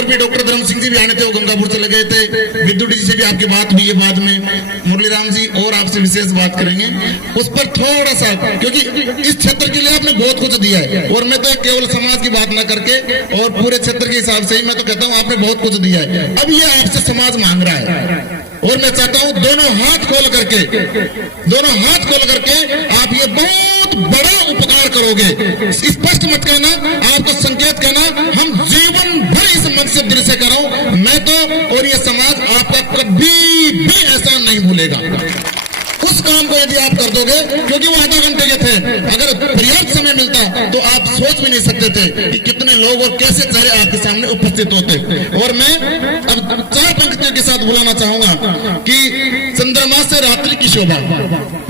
और भी डॉक्टर धर्म सिंह जी भी आने थे, वो गंगापुर चले गए थे। विद्युत जी से भी आपकी बात हुई है बाद में। मुरलीराम जी और आपसे विशेष बात करेंगे उस पर थोड़ा सा, क्योंकि इस क्षेत्र के लिए आपने बहुत कुछ दिया है। और मैं तो केवल समाज की बात ना करके और पूरे क्षेत्र के हिसाब से ही मैं तो कहता हूँ आपने बहुत कुछ दिया है। अब ये आपसे समाज मांग रहा है और मैं चाहता हूं दोनों हाथ खोल करके आप ये बहुत बड़ा उपकार करोगे। स्पष्ट मत कहना, आपको संकेत कहना, हम जीवन भर इस मन से दिल से करो। मैं तो और ये समाज आपका कभी भी ऐसा नहीं भूलेगा। उस काम को यदि आप कर दोगे, क्योंकि वो आधा घंटे के थे, अगर पर्याप्त समय मिलता तो आप सोच भी नहीं सकते थे कि कितने लोग और कैसे चेहरे आपके सामने उपस्थित होते। और मैं अब 4 पंक्तियों के साथ बुलाना चाहूंगा कि चंद्रमा से रात्रि की शोभा,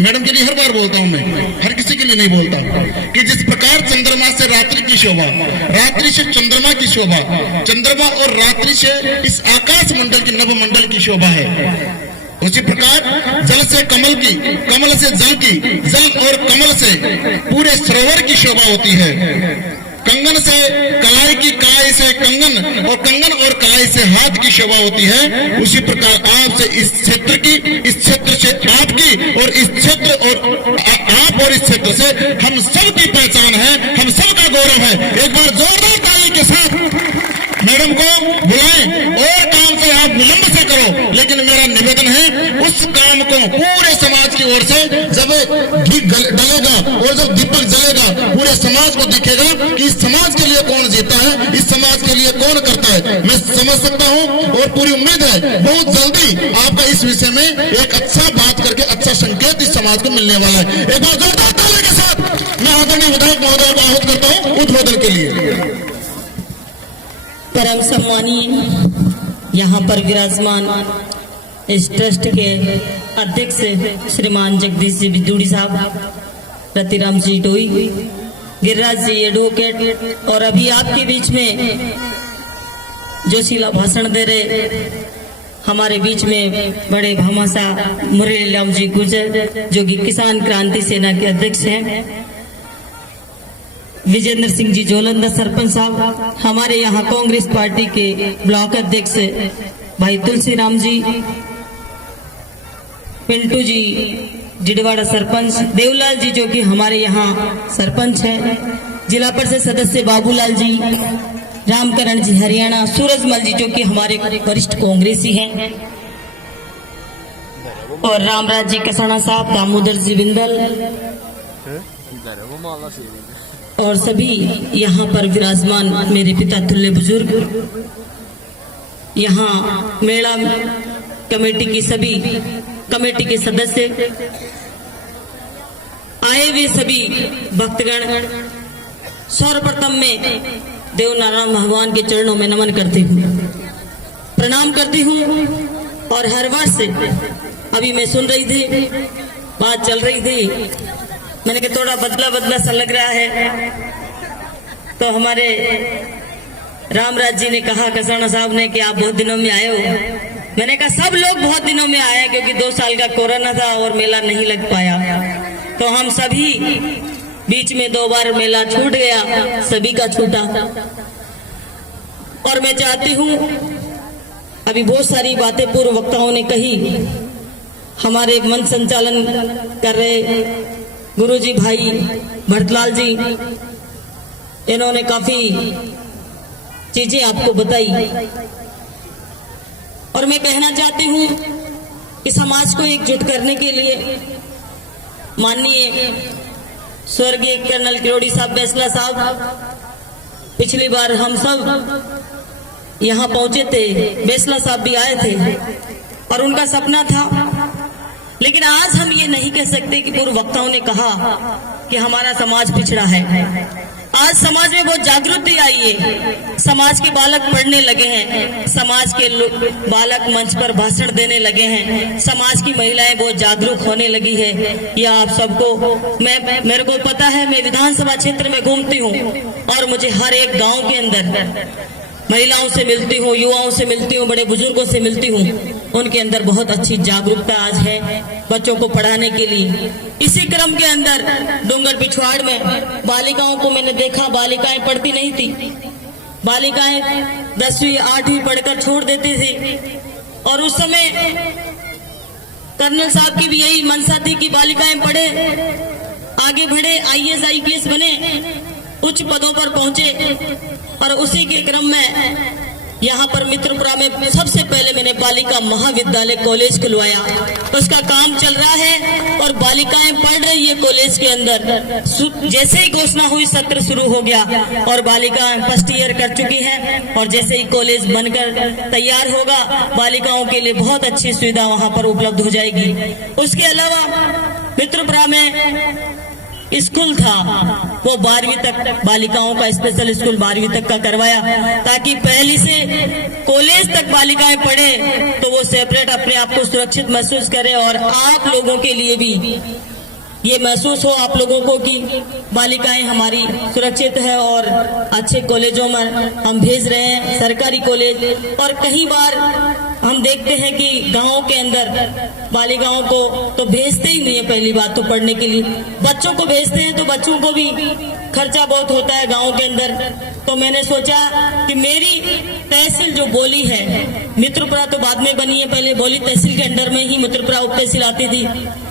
मैडम के लिए हर बार बोलता हूं मैं, हर किसी के लिए नहीं बोलता, कि जिस प्रकार चंद्रमा से रात्रि की शोभा, रात्रि से चंद्रमा की शोभा, चंद्रमा और रात्रि से इस आकाश मंडल की नभ मंडल की शोभा है, उसी प्रकार जल से कमल की, कमल से जल की, जल और कमल से पूरे सरोवर की शोभा होती है। कंगन से कलाई की, कलाई से कंगन और कंगन और कलाई से हाथ की शोभा होती है। उसी प्रकार आपसे इस क्षेत्र की, इस क्षेत्र से आपकी और इस क्षेत्र और आप और इस क्षेत्र से हम सब की पहचान है, हम सबका गौरव है। एक बार जोरदार ताली के साथ मैडम को बुलाएं और काम से आप विलंब से करो, लेकिन मेरा निवेदन है उस काम को पूरे समाज की ओर से जब घी डलेगा और जब दीपक जलेगा पूरे समाज को दिखेगा कि इस समाज के लिए कौन जीता है, इस समाज के लिए कौन करता है। मैं समझ सकता हूं और पूरी उम्मीद है बहुत जल्दी आपका इस विषय में एक अच्छा बात करके अच्छा संकेत इस समाज को मिलने वाला है। एक बार जोरदार ताली के साथ मैं आदरणीय विधायक महोदय को आहूत करता हूं उद्बोधन के लिए। परम सम्मानीय यहाँ पर विराजमान इस ट्रस्ट के अध्यक्ष श्रीमान जगदीश जी बिदुड़ी साहब, रतिराम जी डोई, गिरिराज जी एडवोकेट, और अभी आपके बीच में जोशीला भाषण दे रहे हमारे बीच में बड़े भामाशा मुरलीराम जी गुर्जर जो कि किसान क्रांति सेना के अध्यक्ष हैं, विजेंद्र सिंह जी जोलंदा सरपंच साहब, हमारे यहाँ कांग्रेस पार्टी के ब्लॉक अध्यक्ष भाई तुलसीराम जी, पिंटू जी जिडवाड़ा सरपंच, देवलाल जी जो कि हमारे यहाँ सरपंच है, जिला परिषद सदस्य बाबूलाल जी, रामकरण जी हरियाणा, सूरजमल जी जो कि हमारे वरिष्ठ कांग्रेसी हैं, और रामराज जी कसाना साहब, दामोदर जी बिंदल और सभी यहाँ पर विराजमान मेरे पिता तुल्य बुजुर्ग, यहाँ मेला कमेटी की सभी कमेटी के सदस्य, आए हुए सभी भक्तगण, सर्वप्रथम में देवनारायण भगवान के चरणों में नमन करती हूँ, प्रणाम करती हूँ। और हर वर्ष अभी मैं सुन रही थी, बात चल रही थी, मैंने कहा थोड़ा बदला बदला सा लग रहा है, तो हमारे रामराज जी ने कहा, कसाना साहब ने, कि आप बहुत दिनों में आए हो। मैंने कहा सब लोग बहुत दिनों में आए क्योंकि 2 साल का कोरोना था और मेला नहीं लग पाया, तो हम सभी बीच में 2 बार मेला छूट गया, सभी का छूटा। और मैं चाहती हूँ, अभी बहुत सारी बातें पूर्व वक्ताओं ने कही, हमारे मंच संचालन कर रहे गुरुजी भाई भरतलाल जी, इन्होंने काफी चीजें आपको बताई। और मैं कहना चाहती हूँ कि समाज को एकजुट करने के लिए माननीय स्वर्गीय कर्नल किरोड़ी साहब बैसला साहब, पिछली बार हम सब यहाँ पहुंचे थे, बैसला साहब भी आए थे और उनका सपना था, लेकिन आज हम ये नहीं कह सकते कि पूर्व वक्ताओं ने कहा कि हमारा समाज पिछड़ा है। आज समाज में बहुत जागृति आई है, समाज के बालक पढ़ने लगे हैं, समाज के बालक मंच पर भाषण देने लगे हैं, समाज की महिलाएं बहुत जागरूक होने लगी है। यह आप सबको मेरे को पता है, मैं विधानसभा क्षेत्र में घूमती हूँ और मुझे हर एक गांव के अंदर महिलाओं से मिलती हूँ, युवाओं से मिलती हूँ, बड़े बुजुर्गों से मिलती हूँ, उनके अंदर बहुत अच्छी जागरूकता आज है बच्चों को पढ़ाने के लिए। इसी क्रम के अंदर डूंगर पिछवाड़ में बालिकाओं को मैंने देखा, बालिकाएं पढ़ती नहीं थी, बालिकाएं 10वीं 8वीं पढ़कर छोड़ देती थी। और उस समय कर्नल साहब की भी यही मंशा थी कि बालिकाएं पढ़े, आगे बढ़े, IAS IPS बने, उच्च पदों पर पहुंचे। और उसी के क्रम में यहाँ पर मित्रपुरा में सबसे पहले मैंने बालिका महाविद्यालय कॉलेज खुलवाया। उसका काम चल रहा है और बालिकाएं पढ़ रही है कॉलेज के अंदर। जैसे ही घोषणा हुई सत्र शुरू हो गया और बालिकाएं फर्स्ट ईयर कर चुकी हैं। और जैसे ही कॉलेज बनकर तैयार होगा, बालिकाओं के लिए बहुत अच्छी सुविधा वहाँ पर उपलब्ध हो जाएगी। उसके अलावा मित्रपुरा में स्कूल था, वो 12वीं तक बालिकाओं का स्पेशल स्कूल 12वीं तक का करवाया, ताकि पहली से कॉलेज तक बालिकाएं पढ़े तो वो सेपरेट अपने आप को सुरक्षित महसूस करें। और आप लोगों के लिए भी ये महसूस हो आप लोगों को कि बालिकाएं हमारी सुरक्षित है और अच्छे कॉलेजों में हम भेज रहे हैं, सरकारी कॉलेज। और कई बार हम देखते हैं कि गांवों के अंदर बालिकाओं को तो भेजते ही नहीं है, पहली बात तो पढ़ने के लिए। बच्चों को भेजते हैं तो बच्चों को भी खर्चा बहुत होता है गांव के अंदर। तो मैंने सोचा कि मेरी तहसील जो बोली है, मित्रपुरा तो बाद में बनी है, पहले बोली तहसील के अंदर में ही मित्रपुरा उप तहसील आती थी।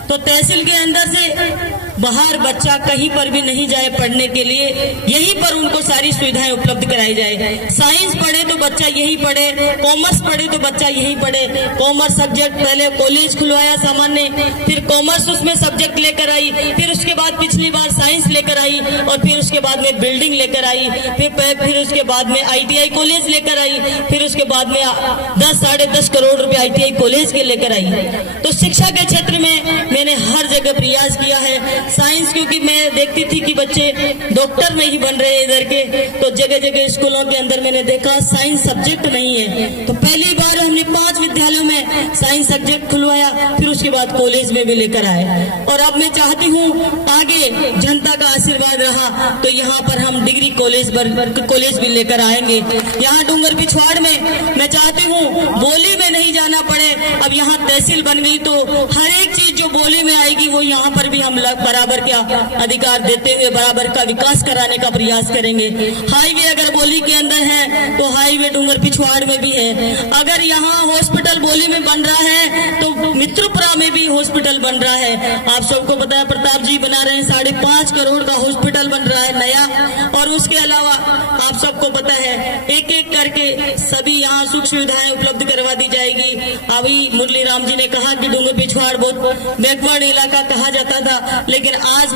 तो तहसील के अंदर से बाहर बच्चा कहीं पर भी नहीं जाए पढ़ने के लिए, यहीं पर उनको सारी सुविधाएं उपलब्ध कराई जाए। साइंस पढ़े तो बच्चा यही पढ़े, कॉमर्स पढ़े तो बच्चा यही पढ़े। कॉमर्स सब्जेक्ट पहले कॉलेज खुलवाया सामान्य, फिर कॉमर्स उसमें सब्जेक्ट लेकर आई, फिर उसके बाद पिछली बार साइंस लेकर आई, और फिर उसके बाद में बिल्डिंग लेकर आई, फिर उसके बाद में ITI कॉलेज लेकर आई, फिर उसके बाद में 10-10.5 करोड़ रुपए ITI कॉलेज के लेकर आई। तो शिक्षा के क्षेत्र में मैंने हर जगह प्रयास किया है। साइंस क्योंकि मैं देखती थी कि बच्चे डॉक्टर नहीं बन रहे इधर के, तो जगह जगह स्कूलों के अंदर मैंने देखा साइंस सब्जेक्ट नहीं है। तो पहली बार हमने 5 विद्यालयों में साइंस सब्जेक्ट खुलवाया, फिर उसके बाद कॉलेज में भी लेकर आए। और अब मैं चाहती हूँ आगे जनता का आशीर्वाद रहा तो यहाँ पर हम डिग्री कॉलेज भी लेकर आएंगे। यहाँ डूंगर पिछवाड़ में मैं चाहती हूँ बोली में नहीं जाना पड़े। अब यहाँ तहसील बन गई तो हर एक चीज जो बोली में आएगी वो यहाँ पर भी हम बराबर का अधिकार देते हुए बराबर का विकास कराने का प्रयास करेंगे। हाईवे अगर बोली के अंदर है तो हाईवे डूंगर पिछवाड़ में भी है। अगर यहाँ हॉस्पिटल बोली में बन रहा है तो मित्रपुरा में भी हॉस्पिटल बन रहा है। आप सबको पता है प्रताप जी बना रहे हैं, 5.5 करोड़ का हॉस्पिटल बन रहा है नया। और उसके अलावा आप सबको पता है एक एक करके सभी यहाँ सुख सुविधाएं उपलब्ध करवा दी जाएगी। अभी मुरली राम जी ने कहा कि डूंगर पिछवाड़ बहुत बैकवर्ड इलाका कहा जाता था, लेकिन आज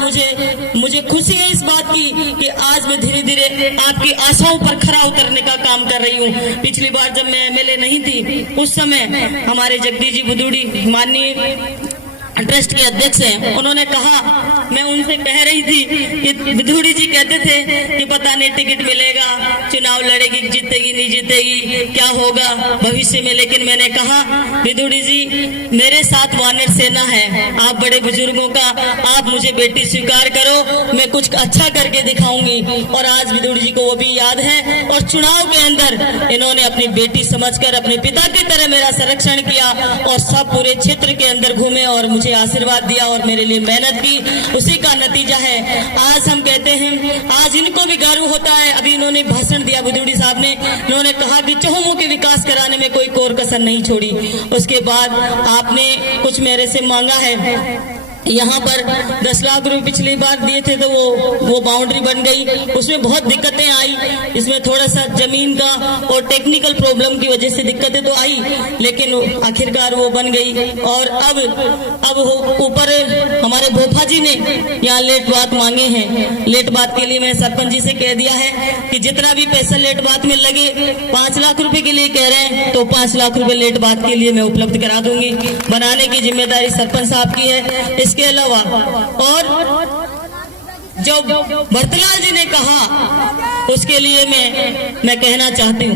मुझे खुशी है इस बात की कि आज मैं धीरे धीरे आपकी आशाओं पर खरा उतरने का काम कर रही हूँ। पिछली बार जब मैं MLA नहीं थी उस समय हमारे जगदीश जी बुदूड़ी माननीय ट्रस्ट के अध्यक्ष हैं, उन्होंने कहा, मैं उनसे कह रही थी कि बुदूड़ी जी कहते थे कि पता नहीं टिकट मिलेगा, चुनाव लड़ेगी, जीतेगी नहीं जीतेगी, क्या होगा भविष्य में। लेकिन मैंने कहा बुदूड़ी जी मेरे साथ वानर सेना है, आप बड़े बुजुर्गों का, आप मुझे बेटी स्वीकार करो, मैं कुछ अच्छा करके दिखाऊंगी। और आज बुदूड़ी जी को वो भी याद है। और चुनाव के अंदर इन्होंने अपनी बेटी समझकर अपने पिता की तरह मेरा संरक्षण किया और सब पूरे क्षेत्र के अंदर घूमे और मुझे आशीर्वाद दिया और मेरे लिए मेहनत की। उसी का नतीजा है आज हम कहते हैं, आज इनको भी गर्व होता है। अभी इन्होंने भाषण दिया बुदूड़ी साहब ने, इन्होंने कहा कि चहुमुखी विकास कराने में कोई कोर कसर नहीं छोड़ी। उसके बाद आपने कुछ मेरे से मांगा है, यहाँ पर 10 लाख रुपए पिछली बार दिए थे तो वो बाउंड्री बन गई, उसमें बहुत दिक्कतें आई। इसमें थोड़ा सा जमीन का और टेक्निकल प्रॉब्लम की वजह से दिक्कतें तो आई, लेकिन आखिरकार वो बन गई। और अब ऊपर हमारे भोपा जी ने यहाँ लेट बात मांगे हैं। लेट बात के लिए मैंने सरपंच जी से कह दिया है कि जितना भी पैसा लेट बात में लगे, 5 लाख रुपए के लिए कह रहे हैं तो 5 लाख रुपए लेट बात के लिए मैं उपलब्ध करा दूंगी। बनाने की जिम्मेदारी सरपंच साहब की है। इसके अलावा और जो भरतलाल जी ने कहा उसके लिए मैं कहना चाहती हूँ।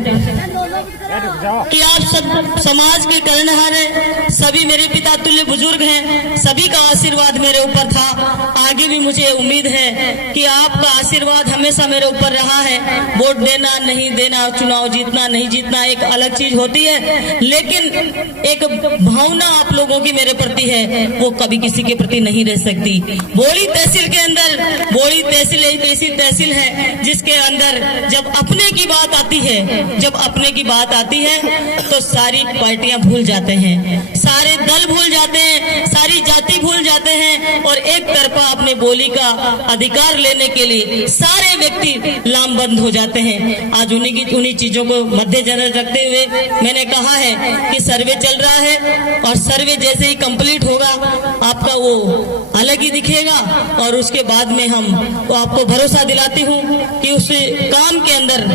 कि आप सब समाज के कर्णधार हैं, सभी मेरे पिता तुल्य बुजुर्ग हैं, सभी का आशीर्वाद मेरे ऊपर था। आगे भी मुझे उम्मीद है कि आपका आशीर्वाद हमेशा मेरे ऊपर रहा है। वोट देना नहीं देना, चुनाव जीतना नहीं जीतना एक अलग चीज होती है, लेकिन एक भावना आप लोगों की मेरे प्रति है, वो कभी किसी के प्रति नहीं रह सकती। बोड़ी तहसील के अंदर, बोड़ी तहसील एक ऐसी तहसील है जिसके अंदर जब अपने की बात आती है, जब अपने की बात आती है तो सारी पार्टियां भूल जाते हैं, सारे दल भूल जाते हैं, सारी जाति भूल जाते हैं और एक तरफा अपने बोली का अधिकार लेने के लिए सारे व्यक्ति लामबंद हो जाते हैं। आज उन्हीं चीजों को मद्देनजर रखते हुए मैंने कहा है कि सर्वे चल रहा है और सर्वे जैसे ही कंप्लीट होगा आपका वो अलग ही दिखेगा और उसके बाद में हम आपको भरोसा दिलाती हूँ कि उस काम के अंदर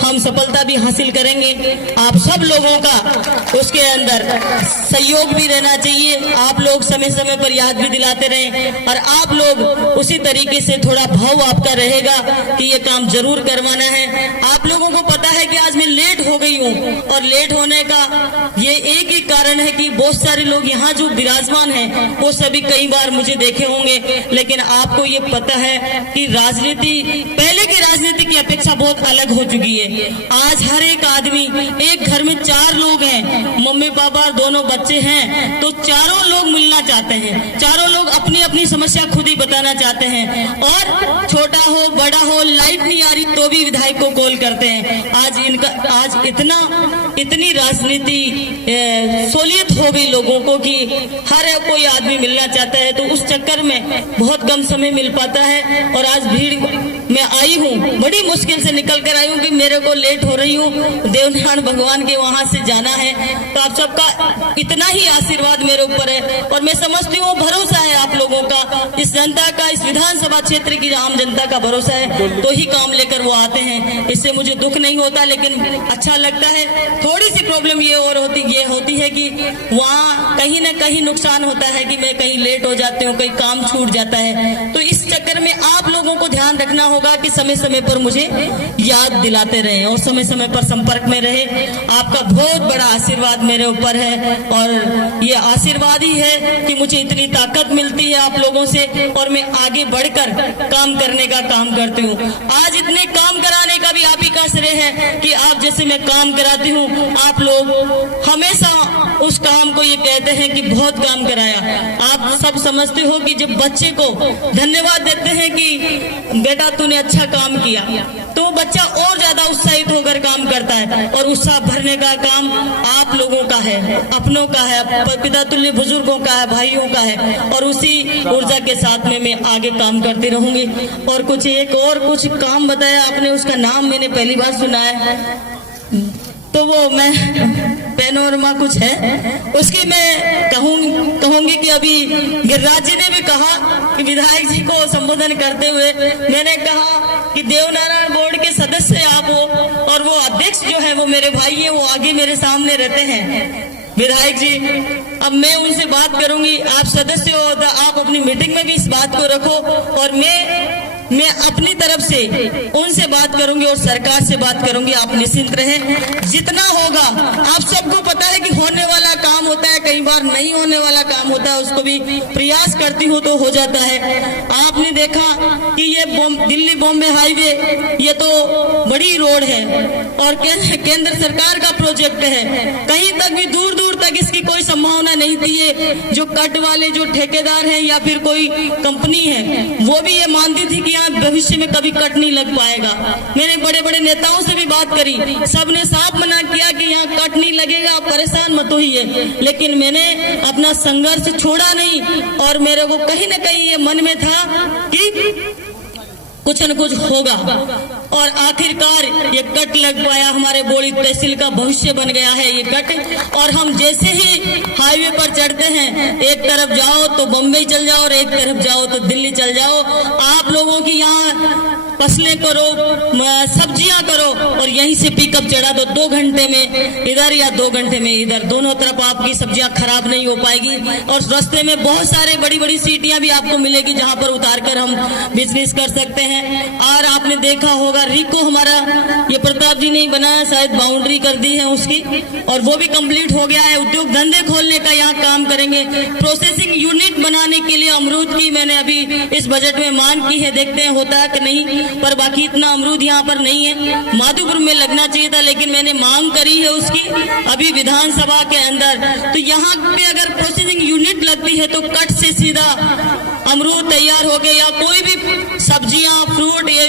हम सफलता भी हासिल करेंगे। आप सब लोगों का उसके अंदर सहयोग भी रहना चाहिए, आप लोग समय समय पर याद भी दिलाते रहें और आप लोग उसी तरीके से थोड़ा भाव आपका रहेगा कि ये काम जरूर करवाना है। आप लोगों को पता है कि आज मैं लेट हो गई हूँ और लेट होने का ये एक ही कारण है कि बहुत सारे लोग यहाँ जो विराजमान हैं वो सभी कई बार मुझे देखे होंगे, लेकिन आपको ये पता है कि राजनीति पहले की राजनीति की अपेक्षा बहुत अलग हो चुकी है। आज हर एक आदमी, एक घर में 4 लोग हैं, मम्मी पापा दोनों बच्चे हैं, तो चारों लोग मिलना चाहते हैं, चारों लोग अपनी अपनी समस्या खुद ही बताना चाहते हैं और छोटा हो बड़ा हो लाइट नहीं आ रही तो भी विधायक को कॉल करते हैं। आज इतनी राजनीति सहूलियत हो गई लोगों को कि हर कोई आदमी मिलना चाहता है, तो उस चक्कर में बहुत कम समय मिल पाता है। और आज भीड़ में आई हूँ, बड़ी मुश्किल से निकल कर आई हूँ कि मेरे को लेट हो रही हूँ, देवनारायण भगवान के वहां से जाना है। तो आप सबका इतना ही आशीर्वाद मेरे ऊपर है और मैं समझती हूँ भरोसा है आप लोगों का, इस जनता का, इस विधानसभा क्षेत्र की आम जनता का भरोसा है तो ही काम लेकर वो आते हैं। इससे मुझे दुख नहीं होता लेकिन अच्छा लगता है। थोड़ी सी प्रॉब्लम ये होती है कि वहाँ कहीं ना कहीं नुकसान होता है कि मैं कहीं लेट हो जाती हूँ, कहीं काम छूट जाता है। तो इस चक्कर में आप लोगों को ध्यान रखना होगा कि समय समय पर मुझे याद दिलाते रहे और समय समय पर संपर्क में रहे। आपका बहुत बड़ा आशीर्वाद मेरे ऊपर है और ये आशीर्वाद ही है कि मुझे इतनी ताकत मिलती है आप लोगों से और मैं आगे बढ़कर काम करने का काम करती हूँ। आज इतने काम कराने का भी आप ही का श्रेय है कि आप जैसे मैं काम कराती हूँ, आप लोग हमेशा उस काम को ये कहते हैं कि बहुत काम कराया। आप सब समझते हो कि जब बच्चे को धन्यवाद देते हैं कि बेटा तूने अच्छा काम किया, तो बच्चा और ज्यादा उत्साहित होकर काम करता है और उत्साह भरने का काम आप लोगों का है, अपनों का है, पिता तुल्य बुजुर्गों का है, भाइयों का है और उसी ऊर्जा के साथ में मैं आगे काम करती रहूंगी। और कुछ काम बताया आपने, उसका नाम मैंने पहली बार सुना है, तो वो मैं पैनोरमा कुछ है उसकी मैं कहूंगी कि अभी गिरिराज जी ने भी कहा कि विधायक जी को संबोधन करते हुए मैंने कहा कि देवनारायण बोर्ड के सदस्य आप हो और वो अध्यक्ष जो है वो मेरे भाई है, वो आगे मेरे सामने रहते हैं विधायक जी। अब मैं उनसे बात करूंगी, आप सदस्य हो तो आप अपनी मीटिंग में भी इस बात को रखो और मैं अपनी तरफ से उनसे बात करूंगी और सरकार से बात करूंगी। आप निश्चिंत रहें, जितना होगा आप सबको पता है कि होने वाला काम होता है, कई बार नहीं होने वाला काम होता है, उसको भी प्रयास करती हूँ तो हो जाता है। आपने देखा कि ये दिल्ली बॉम्बे हाईवे ये तो बड़ी रोड है और केंद्र सरकार का प्रोजेक्ट है, कहीं तक भी दूर दूर तक इसकी कोई संभावना नहीं थी। ये जो कट वाले जो ठेकेदार हैं या फिर कोई कंपनी है वो भी ये मानती थी कि यहाँ भविष्य में कभी कट नहीं लग पाएगा। मैंने बड़े बड़े नेताओं से भी बात करी, सबने साफ मना किया कि यहाँ कट नहीं लगेगा, आप परेशान मत होइए, लेकिन मैंने अपना संघर्ष छोड़ा नहीं और मेरे को कहीं ना कहीं ये मन में था कि कुछ न कुछ होगा और आखिरकार ये कट लग पाया। हमारे बोड़ी तहसील का भविष्य बन गया है ये कट और हम जैसे ही हाईवे पर चढ़ते हैं, एक तरफ जाओ तो बम्बई चल जाओ और एक तरफ जाओ तो दिल्ली चल जाओ। आप लोगों की यहाँ फसलें करो, सब्जियां करो और यहीं से पिकअप चढ़ा दो। 2 घंटे में इधर या 2 घंटे में इधर, दोनों तरफ आपकी सब्जियां खराब नहीं हो पाएगी। और रास्ते में बहुत सारे बड़ी बड़ी सीटियां भी आपको मिलेगी जहां पर उतार कर हम बिजनेस कर सकते हैं। और आपने देखा होगा रिको हमारा ये प्रताप जी ने ही बनाया, शायद बाउंड्री कर दी है उसकी और वो भी कंप्लीट हो गया है। उद्योग धंधे खोलने का यहाँ काम करेंगे। प्रोसेसिंग यूनिट बनाने के लिए अमरूद की मैंने अभी इस बजट में मांग की है, देखते हैं होता है कि नहीं, पर बाकी इतना अमरूद यहाँ पर नहीं है। माधुपुर में लगना चाहिए था लेकिन मैंने मांग करी है उसकी अभी विधानसभा के अंदर। तो यहाँ पे अगर प्रोसेसिंग यूनिट लगती है तो कट से सीधा अमरूद तैयार हो गए या कोई भी सब्जियां फ्रूट ये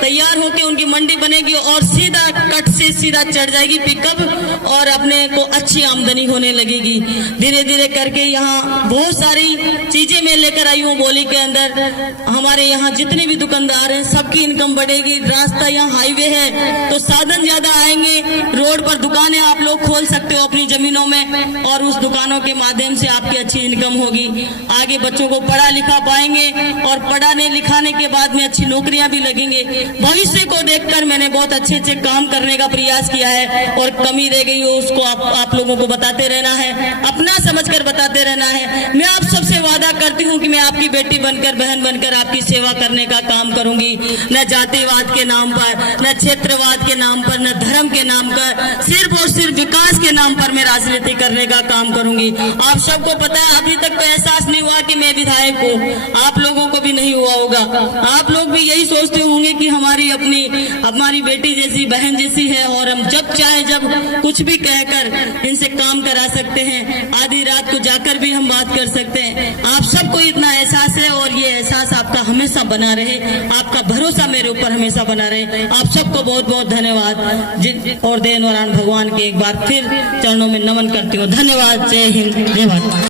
तैयार होके उनकी मंडी बनेगी और सीधा कट से सीधा चढ़ जाएगी पिकअप और अपने को अच्छी आमदनी होने लगेगी। धीरे धीरे करके यहाँ बहुत सारी चीजें मैं लेकर आई हूँ बोली के अंदर। हमारे यहाँ जितने भी दुकानदार हैं सबकी इनकम बढ़ेगी। रास्ता यहाँ हाईवे है तो साधन ज्यादा आएंगे। रोड पर दुकानें आप लोग खोल सकते हो अपनी जमीनों में और उस दुकानों के माध्यम से आपकी अच्छी इनकम होगी। आगे बच्चों को पढ़ा लिखा पाएंगे और पढ़ाने लिखाने के बाद में अच्छी नौकरियां भी लगेंगे। भविष्य को देखकर मैंने बहुत अच्छे अच्छे काम करने का प्रयास किया है और कमी रह गई हो उसको आप लोगों को बताते रहना है, अपना समझकर बताते रहना है। मैं आप सबसे वादा करती हूँ कि मैं आपकी बेटी बनकर बहन बनकर आपकी सेवा करने का काम करूंगी। न जातिवाद के नाम पर, न क्षेत्रवाद के नाम पर, न धर्म के नाम पर, सिर्फ और सिर्फ विकास के नाम पर मैं राजनीति करने का काम करूंगी। आप सबको पता है अभी तक तो एहसास नहीं हुआ कि मैं विधायक हूँ, आप लोगों को भी नहीं हुआ होगा। आप लोग भी यही सोचते होंगे कि हमारी बेटी जैसी बहन जैसी है और हम जब चाहे जब कुछ भी कहकर इनसे काम करा सकते हैं। आधी रात को जाकर भी हम बात कर सकते हैं। आप सबको इतना एहसास है और ये एहसास आपका हमेशा बना रहे, आपका भरोसा मेरे ऊपर हमेशा बना रहे। आप सबको बहुत बहुत धन्यवाद और देव नारायण भगवान के एक बार फिर चरणों में नमन करती हूँ। धन्यवाद। जय हिंद, जय भारत।